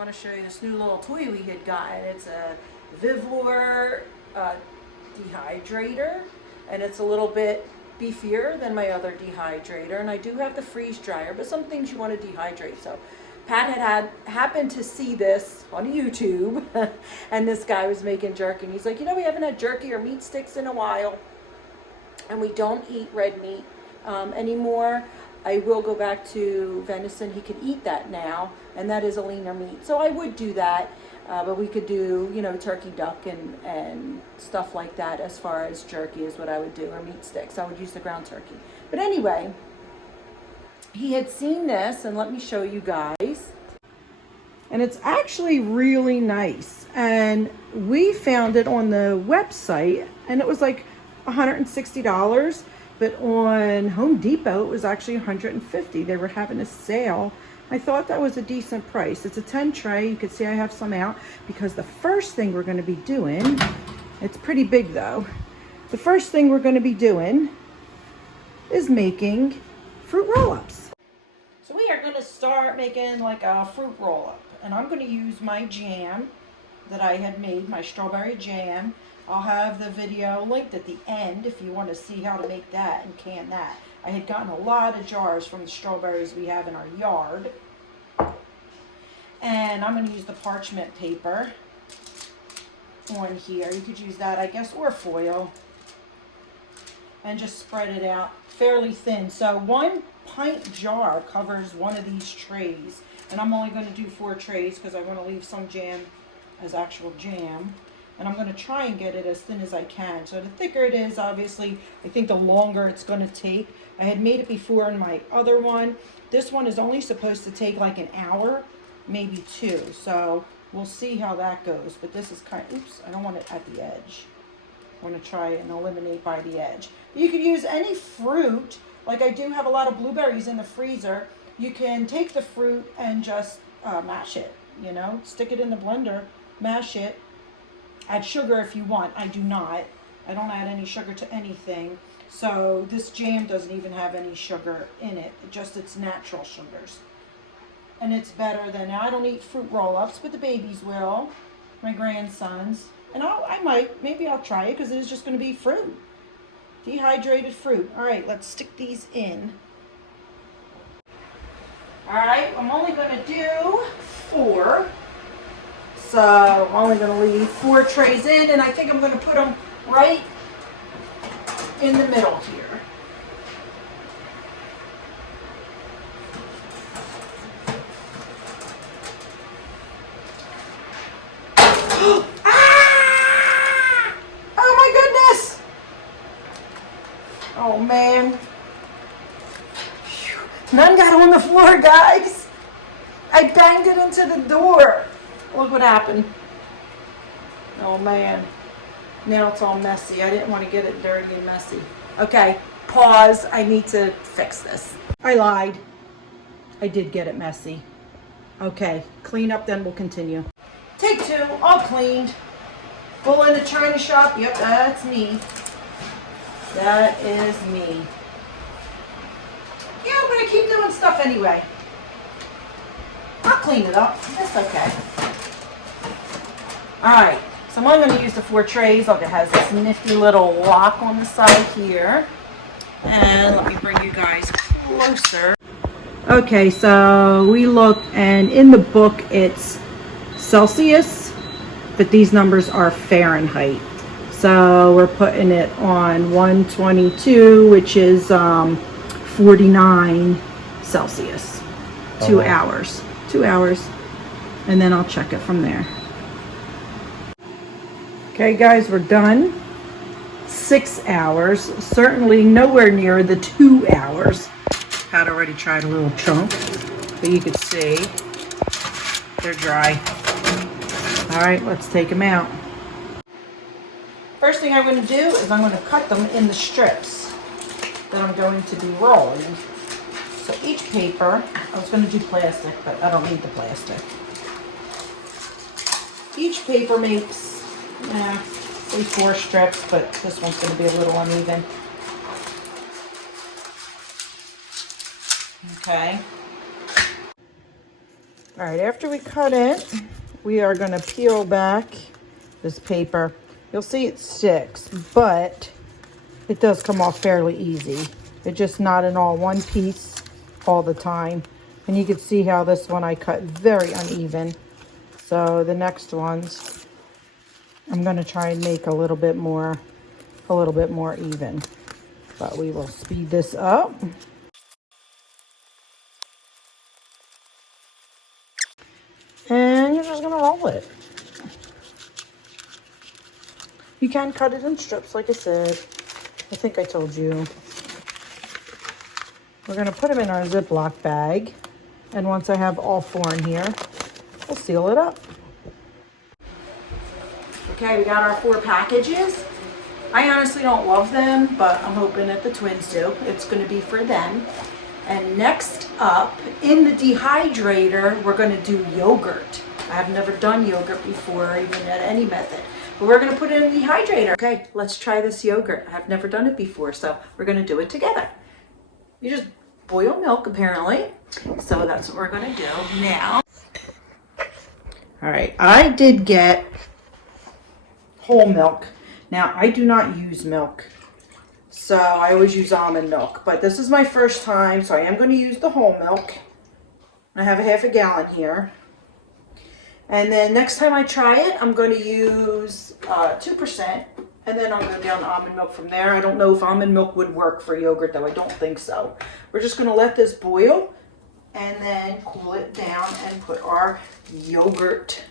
want to show you this new little toy we had gotten. It's a vevor dehydrator, and it's a little bit beefier than my other dehydrator, and I do have the freeze dryer, but some things you want to dehydrate. So Pat had happened to see this on YouTube and this guy was making jerky, and he's like, you know, we haven't had jerky or meat sticks in a while, and we don't eat red meat anymore. I will go back to venison. He can eat that now, and that is a leaner meat, so I would do that. But we could do, you know, turkey, duck, and stuff like that. As far as jerky is what I would do, or meat sticks. I would use the ground turkey. But anyway, he had seen this, and let me show you guys. And it's actually really nice. And we found it on the website, and it was like $160. But on Home Depot, it was actually $150. They were having a sale. I thought that was a decent price. It's a 10 tray. You can see I have some out because the first thing we're going to be doing, it's pretty big though. The first thing we're going to be doing is making fruit roll-ups. So we are going to start making like a fruit roll-up, and I'm going to use my jam that I had made, my strawberry jam. I'll have the video linked at the end if you want to see how to make that and can that. I had gotten a lot of jars from the strawberries we have in our yard. And I'm going to use the parchment paper on here. You could use that, I guess, or foil. And just spread it out fairly thin. So 1 pint jar covers one of these trays. And I'm only going to do 4 trays because I want to leave some jam as actual jam. And I'm going to try and get it as thin as I can. So the thicker it is, obviously, I think the longer it's going to take. I had made it before in my other one. This one is only supposed to take like an hour, maybe 2. So we'll see how that goes. But this is kind of, oops, I don't want it at the edge. I want to try and eliminate by the edge. You could use any fruit. Like I do have a lot of blueberries in the freezer. You can take the fruit and just mash it, you know, stick it in the blender, mash it. Add sugar if you want. I do not. I don't add any sugar to anything. So this jam doesn't even have any sugar in it. Just its natural sugars. And it's better than, now I don't eat fruit roll-ups, but the babies will. My grandsons. And maybe I'll try it because it is just going to be fruit. Dehydrated fruit. All right, let's stick these in. All right, I'm only going to do 4. So I'm only going to leave 4 trays in, and I think I'm going to put them right in the middle here. Ah! Oh my goodness! Oh man. Phew. None got on the floor, guys. I banged it into the door. Look what happened. Oh man. Now it's all messy. I didn't want to get it dirty and messy. Okay, pause. I need to fix this. I lied. I did get it messy. Okay, clean up, then we'll continue. Take 2, all cleaned. Full in the china shop. Yep, that's me. That is me. Yeah, I'm going to keep doing stuff anyway. I'll clean it up. That's okay. Alright, so I'm only going to use the 4 trays. Look, it has this nifty little lock on the side here. And let me bring you guys closer. Okay, so we looked, and in the book it's Celsius, but these numbers are Fahrenheit. So we're putting it on 122, which is 49 Celsius. 2 hours. 2 hours. And then I'll check it from there. Okay guys, we're done. 6 hours, certainly nowhere near the 2 hours. Had already tried a little chunk, but you could see they're dry. All right, let's take them out. First thing I'm going to do is I'm going to cut them in the strips that I'm going to be rolling. So each paper, I was going to do plastic, but I don't need the plastic. Each paper makes say 4 strips, but this one's going to be a little uneven. Okay. All right, after we cut it, we are going to peel back this paper. You'll see it sticks, but it does come off fairly easy. It's just not in all one piece all the time. And you can see how this one I cut very uneven. So the next ones, I'm going to try and make a little bit more even. But we will speed this up. And you're just going to roll it. You can cut it in strips, like I said. I think I told you. We're going to put them in our Ziploc bag. And once I have all 4 in here, we'll seal it up. Okay, we got our 4 packages. I honestly don't love them, but I'm hoping that the twins do. It's going to be for them. And next up, in the dehydrator, we're going to do yogurt. I have never done yogurt before, even at any method. But we're going to put it in the dehydrator. Okay, let's try this yogurt. I've never done it before, so we're going to do it together. You just boil milk, apparently. So that's what we're going to do now. All right, I did get whole milk. Now, I do not use milk, so I always use almond milk. But this is my first time, so I am going to use the whole milk. I have a half a gallon here. And then next time I try it, I'm going to use 2%. And then I'll go down to almond milk from there. I don't know if almond milk would work for yogurt, though. I don't think so. We're just going to let this boil and then cool it down and put our yogurt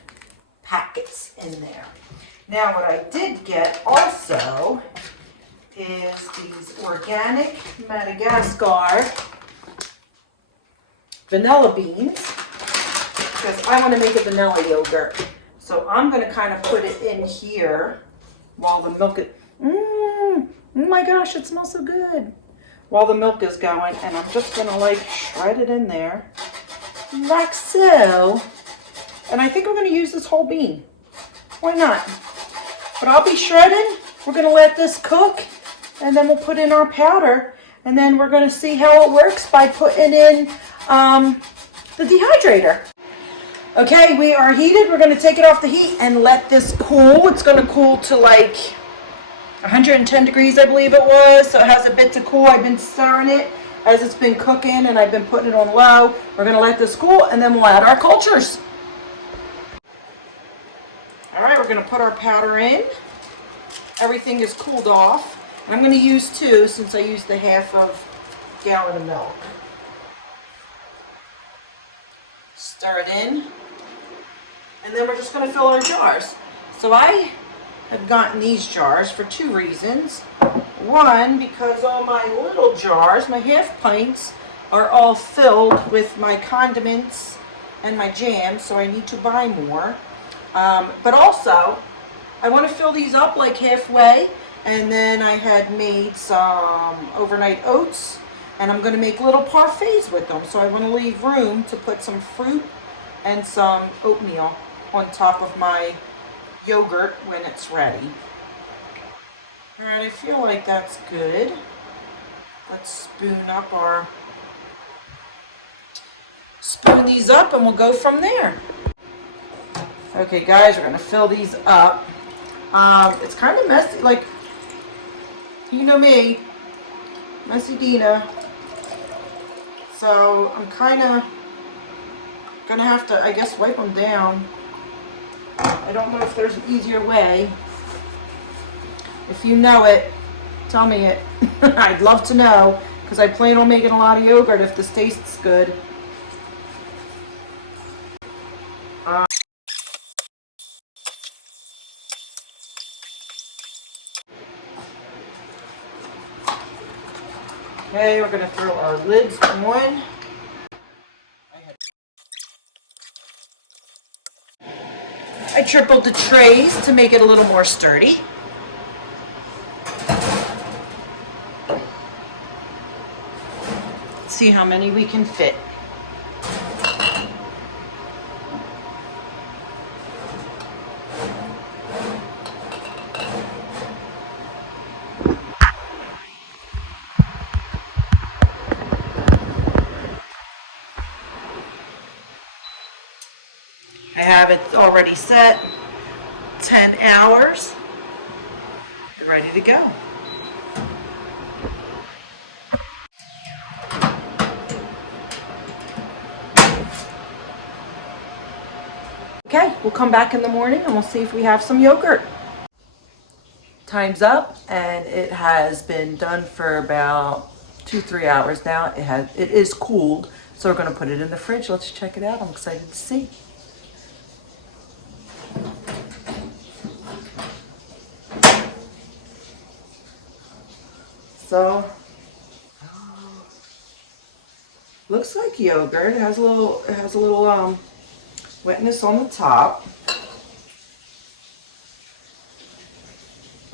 packets in there. Now, what I did get also is these organic Madagascar vanilla beans, because I want to make a vanilla yogurt. So I'm going to kind of put it in here while the milk is, oh my gosh, it smells so good. While the milk is going, and I'm just going to like shred it in there, like so. And I think we're going to use this whole bean. Why not? But I'll be shredding. We're going to let this cook, and then we'll put in our powder, and then we're going to see how it works by putting in the dehydrator. Okay, we are heated. We're going to take it off the heat and let this cool. It's going to cool to like 110 degrees, I believe it was. So it has a bit to cool. I've been stirring it as it's been cooking, and I've been putting it on low. We're going to let this cool, and then we'll add our cultures. All right, we're going to put our powder in. Everything is cooled off. And I'm going to use 2 since I used the half of gallon of milk. Stir it in. And then we're just going to fill our jars. So I have gotten these jars for 2 reasons. One, because all my little jars, my half pints, are all filled with my condiments and my jam, so I need to buy more. But also, I want to fill these up like halfway, and then I had made some overnight oats, and I'm going to make little parfaits with them. So I want to leave room to put some fruit and some oatmeal on top of my yogurt when it's ready. All right, I feel like that's good. Let's spoon these up, and we'll go from there. Okay, guys, we're going to fill these up. It's kind of messy, like, you know me, Messy Dina. So I'm kind of going to have to, I guess, wipe them down. I don't know if there's an easier way. If you know it, tell me it. I'd love to know, because I plan on making a lot of yogurt if this tastes good. Okay, we're going to throw our lids on. I tripled the trays to make it a little more sturdy. Let's see how many we can fit. I have it already set, 10 hours, ready to go. Okay, we'll come back in the morning and we'll see if we have some yogurt. Time's up, and it has been done for about 2-3 hours now. It is cooled, so we're going to put it in the fridge. Let's check it out. I'm excited to see. So looks like yogurt. It has a little wetness on the top.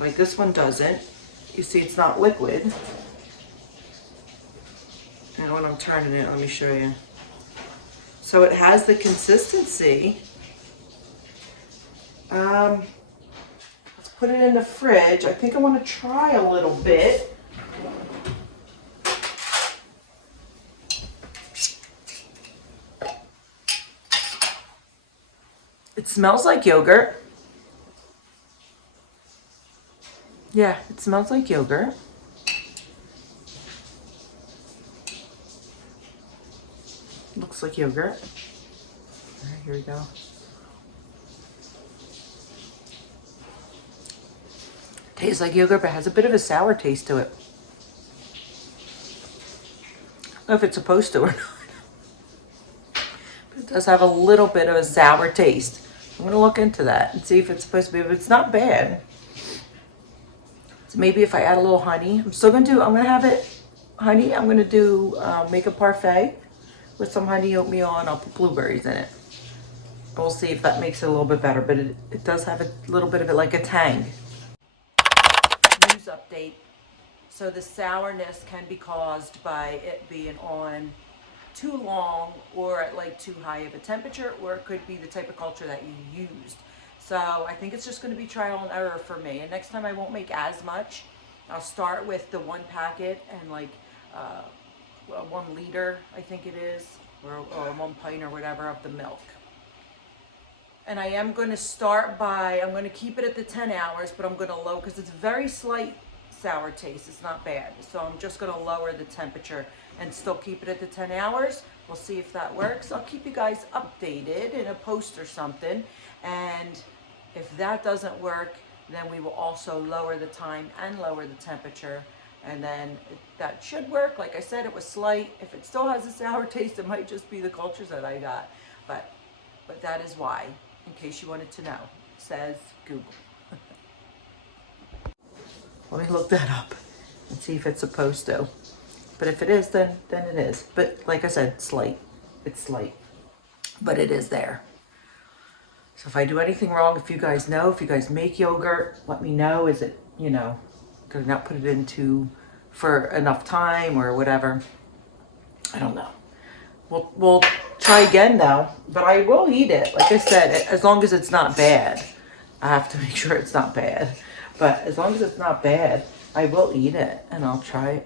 Like this one doesn't. You see it's not liquid. And when I'm turning it, let me show you. So it has the consistency. Let's put it in the fridge. I think I want to try a little bit. It smells like yogurt. Yeah, it smells like yogurt. Looks like yogurt. All right, here we go. Tastes like yogurt, but has a bit of a sour taste to it. I don't know if it's supposed to or not. But it does have a little bit of a sour taste. I'm gonna look into that and see if it's supposed to be, but it's not bad. So maybe if I add a little honey, I'm gonna have it honey. I'm gonna make a parfait with some honey oatmeal, and I'll put blueberries in it. We'll see if that makes it a little bit better, but it does have a little bit of it like a tang. News update. So the sourness can be caused by it being on too long or at like too high of a temperature, or it could be the type of culture that you used. So I think it's just going to be trial and error for me. And next time I won't make as much. I'll start with the 1 packet and like 1 liter, I think it is, or 1 pint or whatever of the milk. And I am going to start by, I'm going to keep it at the 10 hours, but I'm going to lower, because it's very slight sour taste. It's not bad. So I'm just going to lower the temperature and still keep it at the 10 hours. We'll see if that works. I'll keep you guys updated in a post or something. And if that doesn't work, then we will also lower the time and lower the temperature. And then that should work. Like I said, it was slight. If it still has a sour taste, it might just be the cultures that I got. But that is why, in case you wanted to know. It says Google. Let me look that up and see if it's supposed to. But if it is, then it is. But like I said, slight. It's slight. But it is there. So if I do anything wrong, if you guys know, if you guys make yogurt, let me know. Is it, did I not put it into for enough time or whatever? I don't know. We'll try again though. But I will eat it. Like I said, as long as it's not bad. I have to make sure it's not bad. But as long as it's not bad, I will eat it. And I'll try,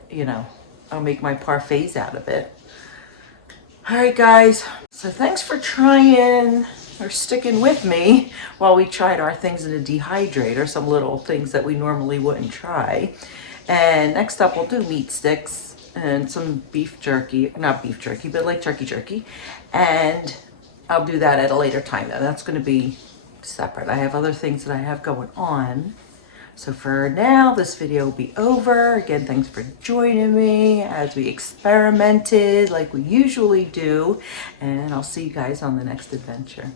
I'll make my parfaits out of it. All right, guys. So thanks for trying or sticking with me while we tried our things in a dehydrator, some little things that we normally wouldn't try. And next up, we'll do meat sticks and some beef jerky, not beef jerky, but like turkey jerky. And I'll do that at a later time though. That's going to be separate. I have other things that I have going on. So for now, this video will be over. Again, thanks for joining me as we experimented like we usually do. And I'll see you guys on the next adventure.